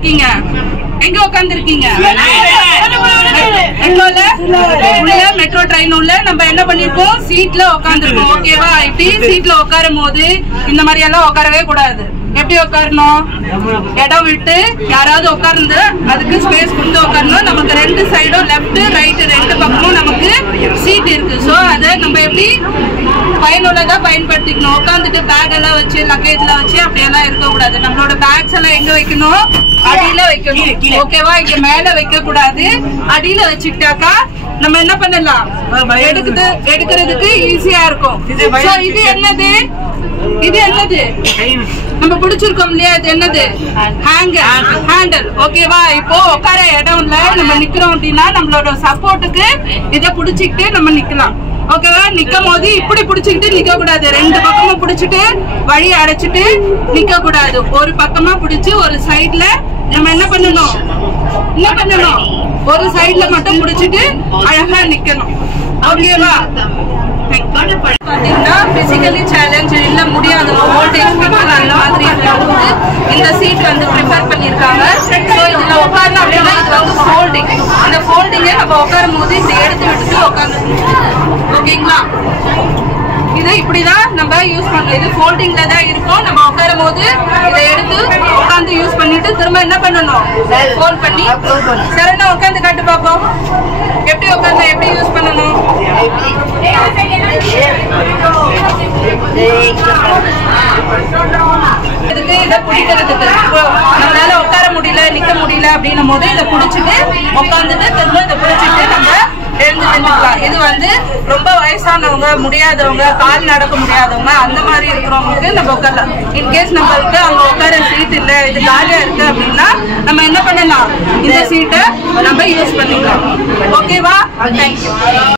இருக்கீங்க? எங்க உட்கார்ந்து இருக்கீங்க? மெட்ரோ ட்ரெயின் உள்ள நம்ம என்ன பண்ணிருக்கோம்? சீட்ல உட்காந்துருக்கோம். ஓகேவா? இப்படி சீட்ல உட்காரும் போது இந்த மாதிரி எல்லாம் உட்காரவே கூடாது. எப்படி உட்காரணும்? இடம் விட்டு யாராவது உட்கார்ந்து அதுக்கு ஸ்பேஸ் கொடுத்து உட்காரணும். நமக்கு ரெண்டு சைடும் லெப்ட் ரைட் ரெண்டு பக்கமும் நமக்கு சீட் இருக்கு. சோ அதை நம்ம எப்படி பயனுள்ளதா பயன்படுத்திக்கணும். உட்காந்துட்டு பேக் எல்லாம் வச்சு லக்கேஜ் எல்லாம் வச்சு அப்படியெல்லாம் இருக்க கூடாது. நம்மளோட பேக்ஸ் எல்லாம் எங்க வைக்கணும்? அடியில வைக்கணும். ஓகேவா? இங்க மேல வைக்க கூடாது. அடியில வச்சுக்கிட்டாக்கா நம்ம என்ன பண்ணலாம்? எடுக்கிறதுக்கு ஈஸியா இருக்கும். இது என்னது? இது என்னது? நம்ம பிடிச்சிருக்கோம் இல்லையா? இது என்னது? ஹேண்டல். ஓகேவா? இப்போ உட்கார இடம் இல்ல, நம்ம நிக்கிறோம் அப்படின்னா நம்மளோட சப்போர்ட்டுக்கு இதை பிடிச்சிக்கிட்டு நம்ம நிக்கலாம். ஓகேவா? நிக்கும் போது இப்படி பிடிச்சிக்கிட்டு நிக்க கூடாது. ரெண்டு பக்கமும் பிடிச்சிட்டு வழி அடைச்சிட்டு நிக்க கூடாது. ஒரு பக்கமா பிடிச்சு ஒரு சைட்ல நம்ம என்ன பண்ணணும்? ஒரு சைட்ல மட்டும் பிடிச்சிட்டு அழகா நிக்கணும். ஓகேவா? பாத்தீங்கன்னா பிசிக்கலி சேலஞ்ச் இல்ல முடியாதவங்க ஓல்டேஜ் பீப்புள் அந்த மாதிரி இருக்கிறவங்க இந்த சீட் வந்து ப்ரிஃபர் பண்ணிருக்காங்க. ஸோ இதுல உட்காரணும் அப்படின்னா இது வந்து ஃபோல்டிங். அந்த ஃபோல்டிங்கை நம்ம உட்காரும் போது இதை எடுத்து விட்டுட்டு உட்காந்துருக்கோம். ஓகேங்களா? இது இப்படிதான் நம்ம யூஸ் பண்றோம். இது ஃபோல்டிங்ல தான் இருக்கும். நம்ம உட்காரும் போது இதை எடுத்து உட்காந்து யூஸ் பண்ணிட்டு திரும்ப என்ன பண்ணணும்? ஃபோல்ட் பண்ணி சரணா உட்காந்து காட்டு பார்ப்போம். எப்படி உட்காந்து எப்படி யூஸ் பண்ணணும்? இதுக்கு இதை பிடிக்கிறதுக்கு நம்மளால உட்கார முடியல நிக்க முடியல அப்படின்னும் போது இதை பிடிச்சிட்டு உட்காந்துட்டு திரும்ப இதை பிடிச்சிட்டு நம்ம எழுந்து நின்றுக்கலாம். இது வந்து ரொம்ப வயசானவங்க, முடியாதவங்க, கால் நடக்க முடியாதவங்க அந்த மாதிரி இருக்கிறவங்களுக்கு நம்ம உட்காரலாம். இன்கேஸ் நம்மளுக்கு அங்க உட்கார சீட் இல்லை, இது காலியா இருக்கு அப்படின்னா நம்ம என்ன பண்ணலாம்? இந்த சீட்டை நம்ம யூஸ் பண்ணிக்கலாம். ஓகேவா? தேங்க்யூ.